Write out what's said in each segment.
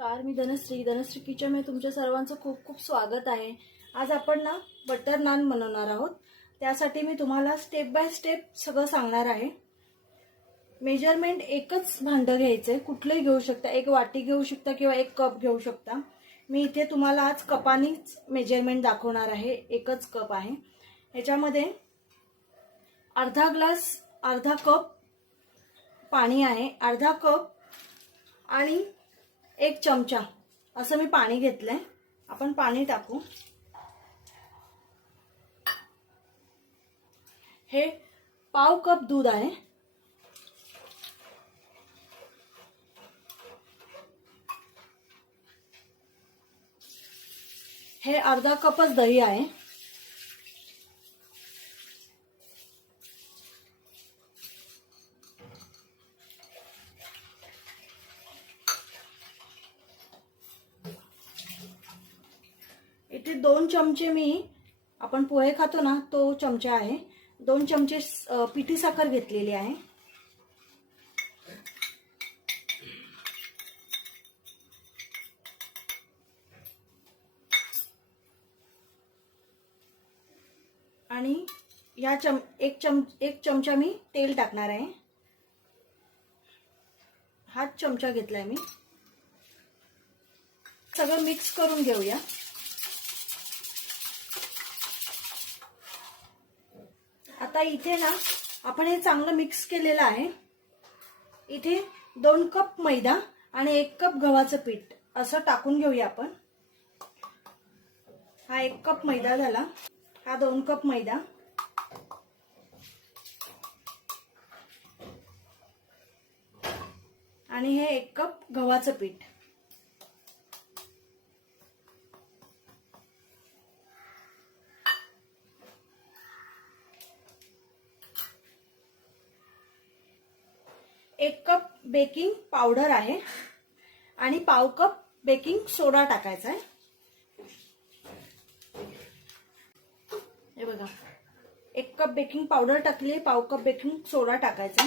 नमस्कार मी धनश्री. धनश्री किचनमध्ये तुमच्या सर्वांचं खूप खूप स्वागत आहे. आज आपण ना बटर नान बनवणार आहोत. त्यासाठी मी तुम्हाला स्टेप बाय स्टेप सगळं सांगणार आहे. मेजरमेंट एकच भांडं घ्यायचं आहे कुठलंही घेऊ शकता. एक वाटी घेऊ शकता किंवा एक कप घेऊ शकता. मी इथे तुम्हाला आज कपानीच मेजरमेंट दाखवणार आहे. एकच कप आहे. ह्याच्यामध्ये अर्धा ग्लास अर्धा कप पाणी आहे. अर्धा कप आणि एक चमचा. असं मी पाणी घेतलंय. आपण पाणी टाकू. हे पाव कप दूध आहे. हे अर्धा कपच दही आहे. इथे दोन चमचे मी आपण पोहे खातो ना तो चमचा आहे. दोन चमचे पिठी साखर घेतलेली आहे. आणि या चम एक चम एक चमचा मी तेल टाकणार आहे. हाच चमचा घेतलाय मी. सगळं मिक्स करून घेऊया. आता इथे ना आपण हे चांगलं मिक्स केलेलं आहे. इथे दोन कप मैदा आणि एक कप गव्हाचं पीठ असं टाकून घेऊया आपण. हा एक कप मैदा झाला. हा दोन कप मैदा. आणि हे एक कप गव्हाचं पीठ. एक कप बेकिंग पावडर आहे आणि पाव कप बेकिंग सोडा टाकायचा आहे. हे बघा. एक कप बेकिंग पावडर टाकली पाव कप बेकिंग सोडा टाकायचा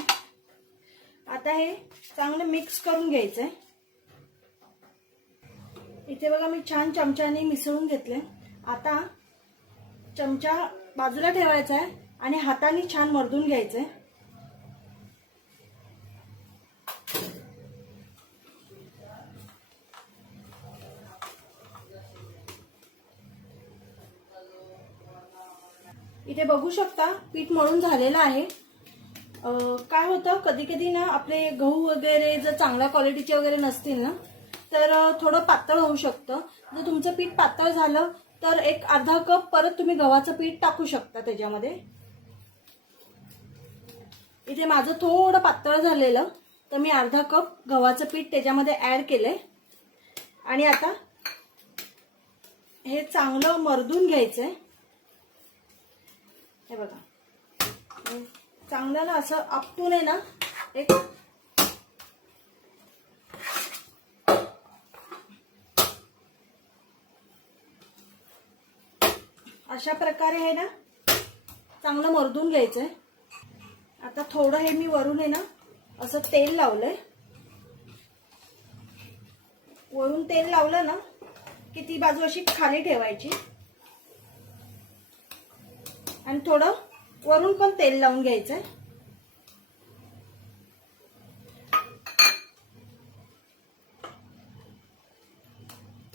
आता हे चांगलं मिक्स करून घ्यायचं आहे इथे बघा मी छान चमच्याने मिसळून घेतले आता चमचा बाजूला ठेवायचा आहे आणि हाताने छान मर्दून आहे इथे बघू शकता पीठ मळून झालेलं आहे. काय होतं कधी कधी ना आपले गहू वगैरे जर चांगल्या क्वालिटीचे वगैरे नसतील ना तर थोडं पातळ होऊ शकतं. जर तुमचं पीठ पातळ झालं तर एक अर्धा कप परत तुम्ही गव्हाचं पीठ टाकू शकता त्याच्यामध्ये. इथे माझं थोडं पातळ झालेलं तर मी अर्धा कप गव्हाचं पीठ त्याच्यामध्ये ॲड केलंय. आणि आता हे चांगलं मर्दून घ्यायचंय. हे बघा. चांगलं ना असं आपटून आहे ना एक अशा प्रकारे आहे ना चांगलं मर्दून घ्यायचंय. आता थोडं हे मी वरून आहे ना असं तेल लावलंय. वरून तेल लावलं ना की ती बाजू अशी खाली ठेवायची. आणि थोडं वरून पण तेल लावून घ्यायचंय.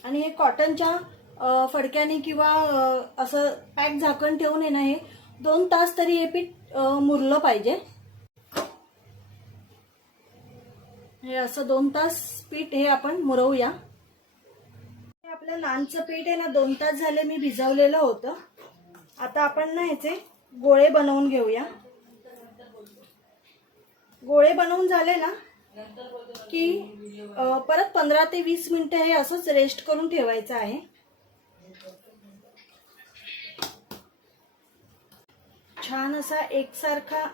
आणि हे कॉटनच्या फडक्याने किंवा असं पॅक झाकण ठेवून आहे ना हे दोन तास तरी हे पीठ मुरलं पाहिजे. हे असं दोन तास पीठ हे आपण मुरवूया. हे आपलं नानचं पीठ आहे ना दोन तास झाले मी भिजवलेलं होतं. आता आपण ना ह्याचे गोळे बनवून घेऊया. गोळे बनवून झाले ना की परत पंधरा ते वीस मिनटं हे असंच रेस्ट करून ठेवायचं आहे. छान असा एकसारखा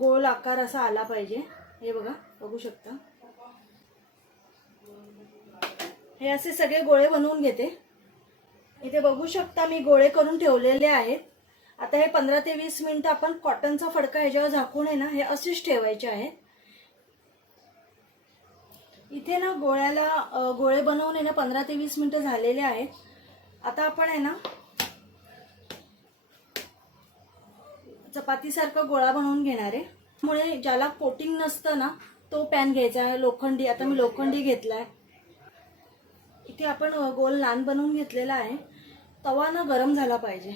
गोल आकार असा आला पाहिजे. हे बघा बघू शकता. हे असे सगळे गोळे बनवून घेते. इथे बघू शकता मी गोळे करून ठेवलेले आहेत. आता हे पंधरा ते वीस मिनिटं आपण कॉटनचा फडका ह्याच्यावर झाकून आहे ना हे असेच ठेवायचे आहेत. इथे ना गोळ्याला गोळे बनवून आहे ना पंधरा ते वीस मिनिटं झालेले आहेत. आता आपण आहे ना चपातीसारखं गोळा बनवून घेणार आहे. त्यामुळे ज्याला कोटिंग नसतं ना तो पॅन घ्यायचा आहे लोखंडी. आता मी लोखंडी घेतला आहे इथे आपण गोल नान बनवून घेतलेला आहे. तवा ना गरम झाला पाहिजे.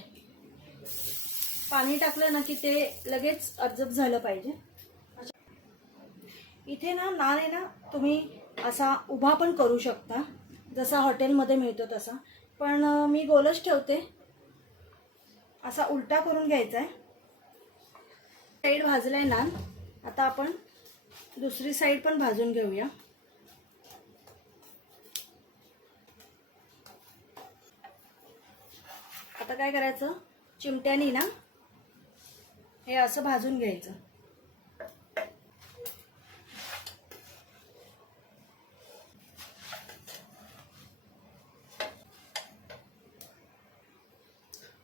पाणी टाकलं ना की ते लगेच अर्जब झालं पाहिजे. इथे ना नान आहे ना तुम्ही असा उभा पण करू शकता. जसा हॉटेलमध्ये मिळतो तसा. पण मी गोलच ठेवते. असा उलटा करून घ्यायचा आहे साईड भाजलाय नान. आता आपण दुसरी साईड पण भाजून घेऊया. आता काय करायचं? चिमट्यानी ना हे असं भाजून घ्यायचं.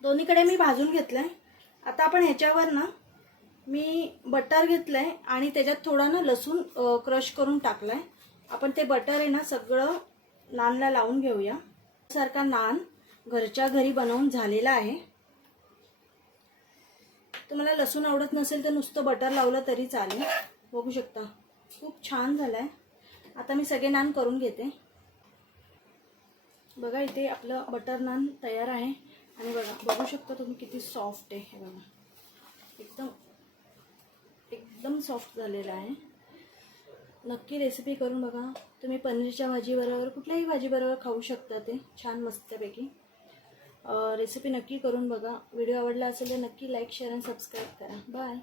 दोन्हीकडे मी भाजून घेतलंय. आता आपण ह्याच्यावर ना मी बटर घेतलंय आणि त्याच्यात थोडा ना लसूण क्रश करून टाकलाय. आपण ते बटर आहे ना सगळं नानला लावून घेऊया. सारखा नान घरच्या घरी बनवून झालेला आहे. तुम्हाला लसूण आवडत नसेल तर नुसतं बटर लावलं तरी चालेल. बघू शकता. खूप छान झालंय. आता मी सगळे नान करून घेते. बघा इथे आपलं बटर नान तयार आहे. आणि बघा बघू शकता तुम्ही किती सॉफ्ट आहे हे बघा. एकदम एकदम सॉफ्ट झालेलं आहे. नक्की रेसिपी करून बघा. तुम्ही पनीरच्या भाजीबरोबर कुठल्याही भाजीबरोबर खाऊ शकता ते. छान मस्तपैकी. रेसिपी नक्की करून बघा. व्हिडिओ आवडला असेल तर नक्की लाईक शेअर आणि सबस्क्राईब करा. बाय